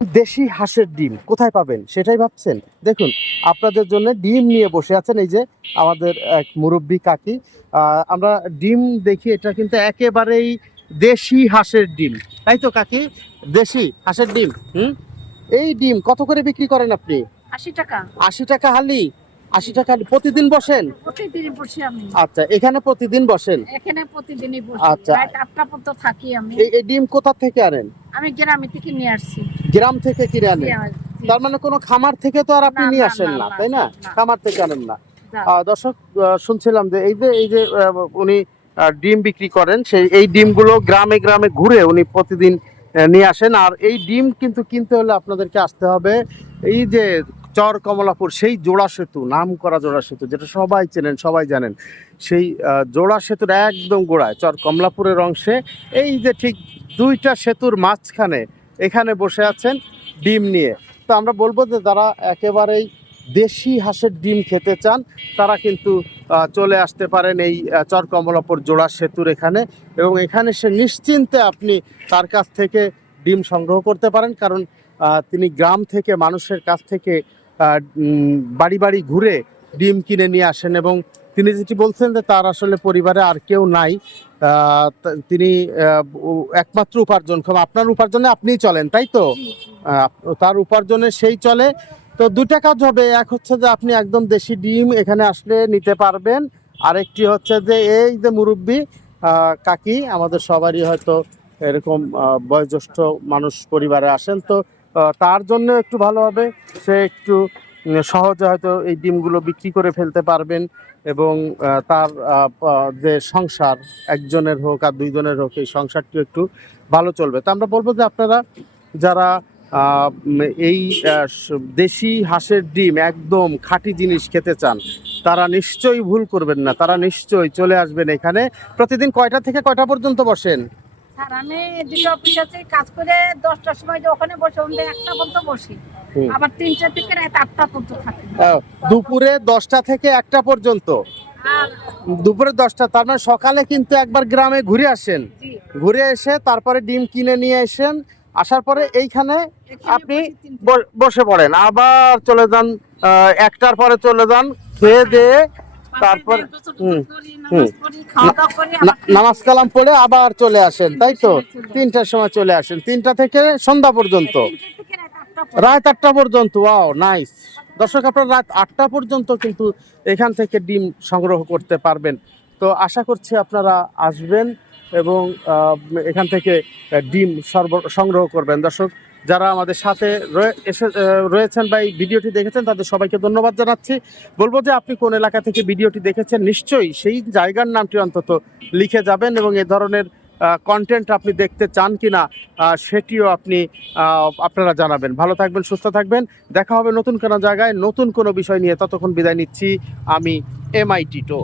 দেশি হাঁসের ডিম কোথায় পাবেন? সেটাই ভাবছেন? দেখুন আপনাদের জন্য ডিম নিয়ে বসে আছেন এই যে আমাদের এক মুরব্বী কাকি। আমরা ডিম দেখি এটা কিন্তু একেবারেই দেশি হাঁসের ডিম। তাই তো কাকি? দেশি হাঁসের ডিম হুম? এই ডিম কত করে বিক্রি করেন আপনি? আশি টাকা। আশি টাকা হালি? আশি টাকা প্রতিদিন বসেন? প্রতিদিনই বসি আমি। আচ্ছা এখানে প্রতিদিন বসেন? এখানে প্রতিদিনই বসি। আচ্ছা। রাত আটটা পর্যন্ত থাকি আমি। এই ডিম কোথা থেকে আনেন? আমি গ্রামে থেকে নিয়ে আসছি। গ্রাম থেকে কিনে আনেন। তার মানে কোনো খামার থেকে তো আর আপনি নিয়ে আসেন না, তাই না। খামার থেকে আনেন না। দর্শক শুনছিলাম যে এই যে এই যে উনি ডিম বিক্রি করেন সেই এই ডিমগুলো গ্রামে গ্রামে ঘুরে উনি প্রতিদিন নিয়ে আসেন। আর এই ডিম কিন্তু কিনতে হলে আপনাদেরকে আসতে হবে। এই যে চর কমলাপুর সেই জোড়া সেতু নাম করা জোড়া সেতু যেটা সবাই চেনেন সবাই জানেন সেই জোড়া সেতুর একদম গোড়ায় চর কমলাপুরের অংশে এই যে ঠিক দুইটা সেতুর মাঝখানে এখানে বসে আছেন ডিম নিয়ে। তো আমরা বলব যে যারা একেবারেই দেশি হাঁসের ডিম খেতে চান তারা কিন্তু চলে আসতে পারেন এই আহ, চরকমলাপুর জোড়া সেতুর এখানে এবং এখানে সে নিশ্চিন্তে আপনি তার কাছ থেকে ডিম সংগ্রহ করতে পারেন। কারণ তিনি গ্রাম থেকে মানুষের কাছ থেকে বাড়ি বাড়ি ঘুরে ডিম কিনে নিয়ে আসেন এবং তিনি যেটি বলছেন যে তার আসলে পরিবারে আর কেউ নাই তিনি একমাত্র উপার্জনক্ষম আপনার উপার্জনে আপনিই চলেন তাই তো? তার উপার্জনে সেই চলে। তো দুটা কাজ হবে এক হচ্ছে যে আপনি একদম দেশি ডিম এখানে আসলে নিতে পারবেন আরেকটি হচ্ছে যে এই যে মুরব্বী কাকি আমাদের সবারই হয়তো এরকম বয়োজ্যেষ্ঠ মানুষ পরিবারে আসেন তো তার জন্য একটু ভালো হবে। সে একটু সহজে হয়তো এই ডিমগুলো বিক্রি করে ফেলতে পারবেন এবং তার যে সংসার, একজনের হোক আর দুইজনের হোক, এই সংসারটি একটু ভালো চলবে। তো আমরা বলব যে আপনারা যারা এই দেশি হাঁসের ডিম একদম খাঁটি জিনিস খেতে চান, তারা নিশ্চয়ই ভুল করবেন না, তারা নিশ্চয়ই চলে আসবেন এখানে। প্রতিদিন কয়টা থেকে কয়টা পর্যন্ত বসেন? আমি অফিস আছে, কাজ করে দশটার সময় ওখানে বসে একটা পর্যন্ত বসি। আবার তিনটা থেকে রাত আটটা পর্যন্ত থাকি। দুপুরে দশটা থেকে একটা পর্যন্ত? দুপুরে দশটা তার মানে সকালে কিন্তু একবার গ্রামে ঘুরে আসেন। ঘুরে এসে তারপরে ডিম কিনে নিয়ে আসেন। আসার পরে এইখানে আপনি বসি পড়েন। আবার চলে যান একটার পরে চলে যান খেয়ে দিয়ে তারপর নামাজ কালাম পড়ে আবার চলে আসেন তাই তো? তিনটার সময় চলে আসেন। তিনটা থেকে সন্ধ্যা পর্যন্ত। রাত আটটা পর্যন্ত। ওয়াও নাইস দর্শক, আপনারা রাত আটটা পর্যন্ত কিন্তু এখান থেকে ডিম সংগ্রহ করতে পারবেন। তো আশা করছি আপনারা আসবেন এবং এখান থেকে ডিম সর্ব- সংগ্রহ করবেন। দর্শক, যারা আমাদের সাথে এসে রয়েছেন বা এই ভিডিওটি দেখেছেন, তাদের সবাইকে ধন্যবাদ জানাচ্ছি। বলব যে আপনি কোন এলাকা থেকে ভিডিওটি দেখেছেন, নিশ্চয়ই সেই জায়গার নামটি অন্তত লিখে যাবেন এবং এ ধরনের কন্টেন্ট আপনি দেখতে চান কি না সেটিও আপনি আপনারা জানাবেন। ভালো থাকবেন, সুস্থ থাকবেন। দেখা হবে নতুন কোনো জায়গায়, নতুন কোনো বিষয় নিয়ে। ততক্ষণ বিদায় নিচ্ছি আমি এমআইটি টো